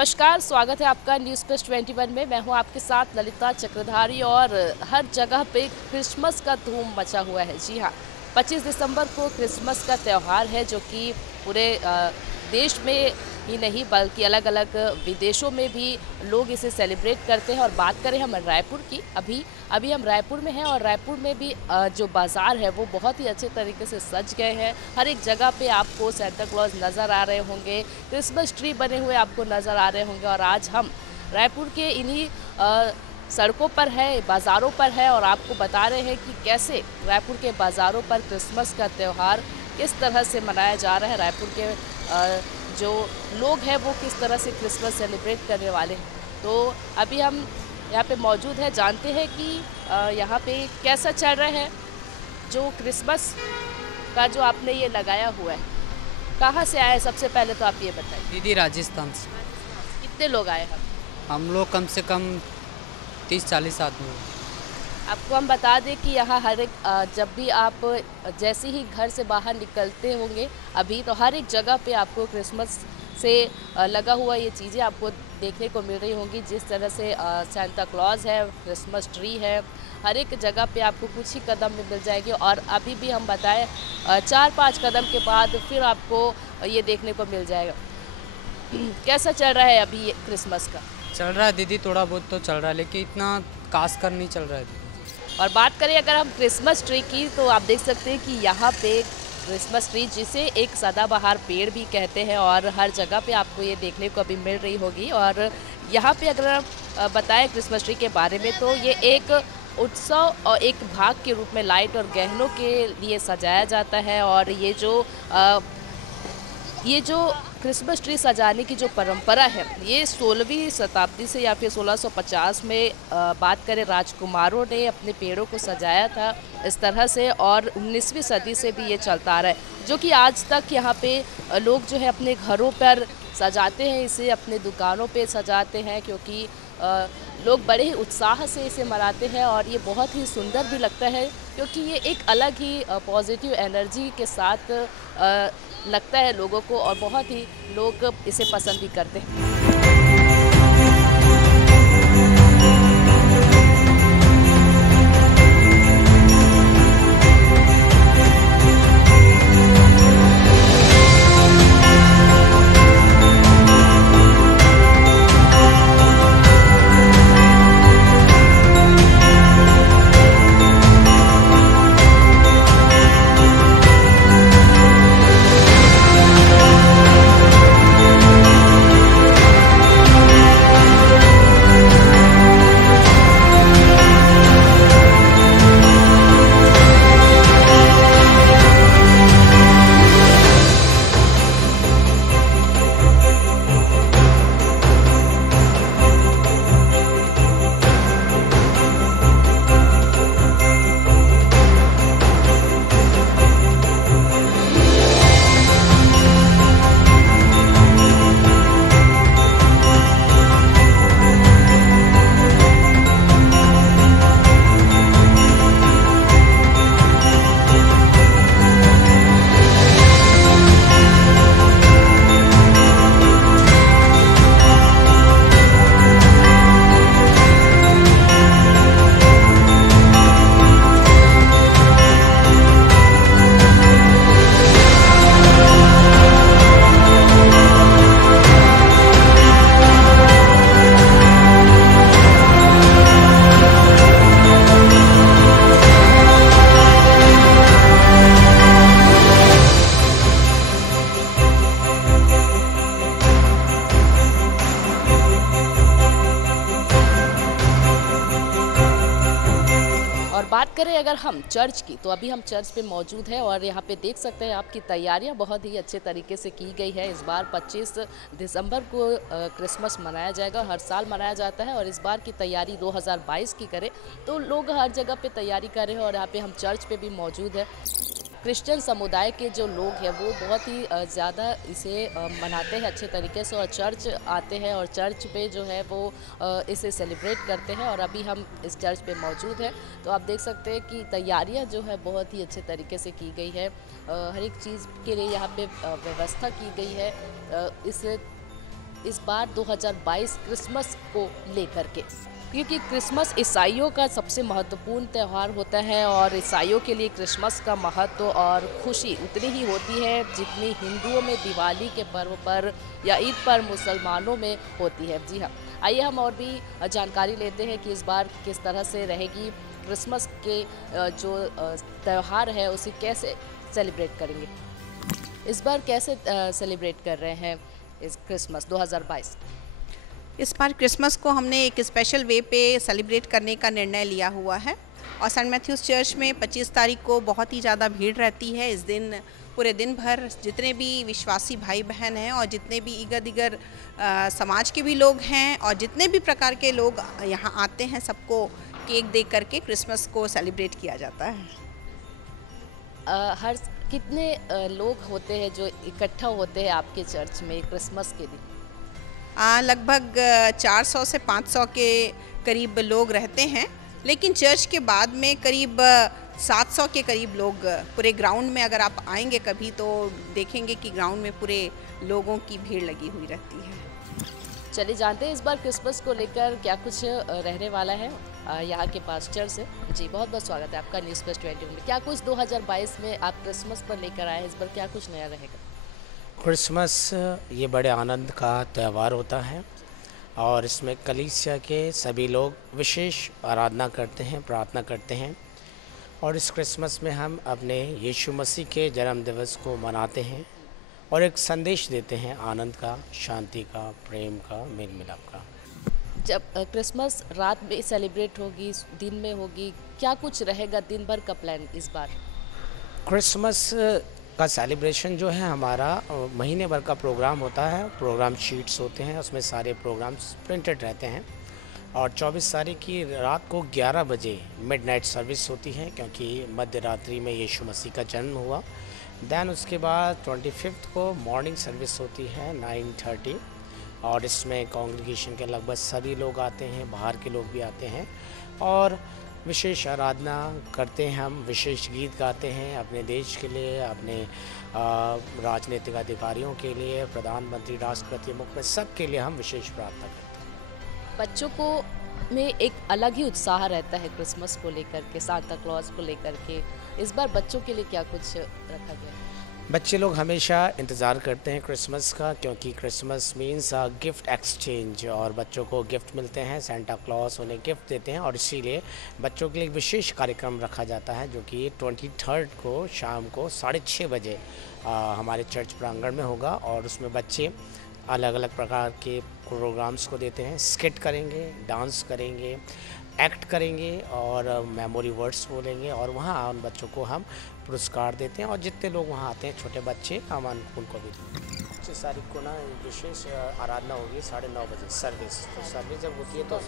नमस्कार, स्वागत है आपका न्यूज़ प्लस 21 में। मैं हूं आपके साथ ललिता चक्रधारी और हर जगह पे क्रिसमस का धूम मचा हुआ है। जी हां, 25 दिसंबर को क्रिसमस का त्यौहार है जो कि पूरे देश में ही नहीं बल्कि अलग अलग विदेशों में भी लोग इसे सेलिब्रेट करते हैं। और बात करें हम रायपुर की, अभी हम रायपुर में हैं और रायपुर में भी जो बाज़ार है वो बहुत ही अच्छे तरीके से सज गए हैं। हर एक जगह पे आपको सेंटा क्लॉज नज़र आ रहे होंगे, क्रिसमस ट्री बने हुए आपको नज़र आ रहे होंगे। और आज हम रायपुर के इन्हीं सड़कों पर है, बाज़ारों पर है और आपको बता रहे हैं कि कैसे रायपुर के बाज़ारों पर क्रिसमस का त्यौहार किस तरह से मनाया जा रहा है। रायपुर के जो लोग हैं वो किस तरह से क्रिसमस सेलिब्रेट करने वाले हैं। तो अभी हम यहाँ पे मौजूद हैं, जानते हैं कि यहाँ पे कैसा चल रहा है जो क्रिसमस का जो आपने ये लगाया हुआ है, कहाँ से आया है? सबसे पहले तो आप ये बताइए। दीदी राजस्थान से। कितने लोग आए हैं? हम लोग कम से कम 30-40 आदमी हैं। आपको हम बता दें कि यहाँ हर एक जब भी आप जैसे ही घर से बाहर निकलते होंगे अभी, तो हर एक जगह पे आपको क्रिसमस से लगा हुआ ये चीज़ें आपको देखने को मिल रही होंगी। जिस तरह से सेंटा क्लॉज है, क्रिसमस ट्री है, हर एक जगह पे आपको कुछ ही कदम में मिल जाएगी। और अभी भी हम बताएं 4-5 कदम के बाद फिर आपको ये देखने को मिल जाएगा। कैसा चल रहा है अभी ये क्रिसमस का? चल रहा है दीदी, थोड़ा बहुत तो चल रहा है, लेकिन इतना खास कर नहीं चल रहा है। और बात करें अगर हम क्रिसमस ट्री की, तो आप देख सकते हैं कि यहाँ पे क्रिसमस ट्री, जिसे एक सदाबहार पेड़ भी कहते हैं, और हर जगह पे आपको ये देखने को अभी मिल रही होगी। और यहाँ पे अगर हम बताएं क्रिसमस ट्री के बारे में, तो ये एक उत्सव और एक भाग के रूप में लाइट और गहनों के लिए सजाया जाता है। और ये जो क्रिसमस ट्री सजाने की जो परंपरा है, ये 16वीं शताब्दी से या फिर 1650 में बात करें, राजकुमारों ने अपने पेड़ों को सजाया था इस तरह से। और 19वीं सदी से भी ये चलता आ रहा है, जो कि आज तक यहाँ पे लोग जो है अपने घरों पर सजाते हैं, इसे अपने दुकानों पे सजाते हैं, क्योंकि लोग बड़े ही उत्साह से इसे मनाते हैं। और ये बहुत ही सुंदर भी लगता है, क्योंकि ये एक अलग ही पॉजिटिव एनर्जी के साथ लगता है लोगों को, और बहुत ही लोग इसे पसंद भी करते हैं। बात करें अगर हम चर्च की, तो अभी हम चर्च पे मौजूद हैं और यहाँ पे देख सकते हैं आपकी तैयारियाँ बहुत ही अच्छे तरीके से की गई है। इस बार 25 दिसंबर को क्रिसमस मनाया जाएगा, हर साल मनाया जाता है। और इस बार की तैयारी 2022 की करें तो लोग हर जगह पे तैयारी कर रहे हैं। और यहाँ पे हम चर्च पे भी मौजूद है। क्रिश्चियन समुदाय के जो लोग हैं वो बहुत ही ज़्यादा इसे मनाते हैं अच्छे तरीके से, और चर्च आते हैं और चर्च पे जो है वो इसे सेलिब्रेट करते हैं। और अभी हम इस चर्च पे मौजूद हैं, तो आप देख सकते हैं कि तैयारियां जो है बहुत ही अच्छे तरीके से की गई है। हर एक चीज़ के लिए यहाँ पे व्यवस्था की गई है। इस इस बार 2022 क्रिसमस को लेकर के, क्योंकि क्रिसमस ईसाइयों का सबसे महत्वपूर्ण त्यौहार होता है और ईसाइयों के लिए क्रिसमस का महत्व और खुशी उतनी ही होती है जितनी हिंदुओं में दिवाली के पर्व पर या ईद पर मुसलमानों में होती है। जी हाँ, आइए हम और भी जानकारी लेते हैं कि इस बार किस तरह से रहेगी क्रिसमस के जो त्यौहार है उसे कैसे सेलिब्रेट करेंगे। इस बार कैसे सेलिब्रेट कर रहे हैं इस क्रिसमस 2022? इस बार क्रिसमस को हमने एक स्पेशल वे पे सेलिब्रेट करने का निर्णय लिया हुआ है और सेंट मैथ्यूज़ चर्च में 25 तारीख को बहुत ही ज़्यादा भीड़ रहती है। इस दिन पूरे दिन भर जितने भी विश्वासी भाई बहन हैं और जितने भी इधर दिगर समाज के भी लोग हैं और जितने भी प्रकार के लोग यहाँ आते हैं, सबको केक दे करके क्रिसमस को सेलिब्रेट किया जाता है। हर कितने लोग होते हैं जो इकट्ठा होते हैं आपके चर्च में क्रिसमस के दिन? लगभग 400 से 500 के करीब लोग रहते हैं, लेकिन चर्च के बाद में करीब 700 के करीब लोग पूरे ग्राउंड में, अगर आप आएंगे कभी तो देखेंगे कि ग्राउंड में पूरे लोगों की भीड़ लगी हुई रहती है। चलिए जानते हैं इस बार क्रिसमस को लेकर क्या कुछ रहने वाला है यहाँ के पास्टर से। जी बहुत बहुत स्वागत है आपका न्यूज़ प्लस 21 में। क्या कुछ 2022 में आप क्रिसमस पर लेकर आए हैं, इस बार क्या कुछ नया रहेगा? क्रिसमस ये बड़े आनंद का त्यौहार होता है और इसमें कलीसिया के सभी लोग विशेष आराधना करते हैं, प्रार्थना करते हैं और इस क्रिसमस में हम अपने यीशु मसीह के जन्म दिवस को मनाते हैं और एक संदेश देते हैं आनंद का, शांति का, प्रेम का, मेल मिलाप का। जब क्रिसमस रात में सेलिब्रेट होगी, दिन में होगी, क्या कुछ रहेगा दिन भर का प्लान इस बार? क्रिसमस का सेलिब्रेशन जो है हमारा महीने भर का प्रोग्राम होता है। प्रोग्राम शीट्स होते हैं, उसमें सारे प्रोग्राम्स प्रिंटेड रहते हैं और 24 तारीख की रात को 11 बजे मिडनाइट सर्विस होती है, क्योंकि मध्य रात्रि में यीशु मसीह का जन्म हुआ। दैन उसके बाद 25 को मॉर्निंग सर्विस होती है 9:30 और इसमें कॉन्ग्रीगेशन के लगभग सभी लोग आते हैं, बाहर के लोग भी आते हैं और विशेष आराधना करते हैं। हम विशेष गीत गाते हैं अपने देश के लिए, अपने राजनीतिक अधिकारियों के लिए, प्रधानमंत्री, राष्ट्रपति, मुख्यमंत्री, सब के लिए हम विशेष प्रार्थना करते हैं। बच्चों को में एक अलग ही उत्साह रहता है क्रिसमस को लेकर के, सांता क्लॉज को लेकर के। इस बार बच्चों के लिए क्या कुछ रखा गया है? बच्चे लोग हमेशा इंतज़ार करते हैं क्रिसमस का, क्योंकि क्रिसमस मीन्स गिफ्ट एक्सचेंज और बच्चों को गिफ्ट मिलते हैं, सेंटा क्लॉज उन्हें गिफ्ट देते हैं और इसीलिए बच्चों के लिए एक विशेष कार्यक्रम रखा जाता है जो कि 23 को शाम को 6:30 बजे हमारे चर्च प्रांगण में होगा और उसमें बच्चे अलग अलग प्रकार के प्रोग्राम्स को देते हैं। स्किट करेंगे, डांस करेंगे, एक्ट करेंगे और मेमोरी वर्ड्स बोलेंगे और वहाँ उन बच्चों को हम पुरस्कार देते हैं और जितने लोग वहाँ आते हैं छोटे बच्चे, हम उनको भी देते हैं। 25 तारीख को ना विशेष आराधना होगी 9:30 बजे सर्विस। तो सर्विस जब होती है तो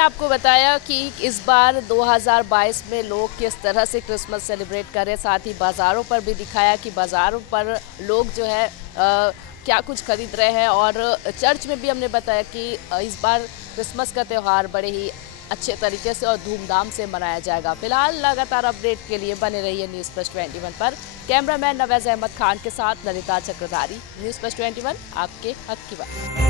आपको बताया कि इस बार 2022 में लोग किस तरह से क्रिसमस सेलिब्रेट करें, साथ ही बाज़ारों पर भी दिखाया कि बाज़ारों पर लोग जो है क्या कुछ खरीद रहे हैं और चर्च में भी हमने बताया कि इस बार क्रिसमस का त्यौहार बड़े ही अच्छे तरीके से और धूमधाम से मनाया जाएगा। फिलहाल लगातार अपडेट के लिए बने रहिए न्यूज़ प्लस 21 पर। कैमरामैन नवेज़ अहमद खान के साथ ललिता चक्रधारी, न्यूज़ प्लस 21 आपके हक की बात।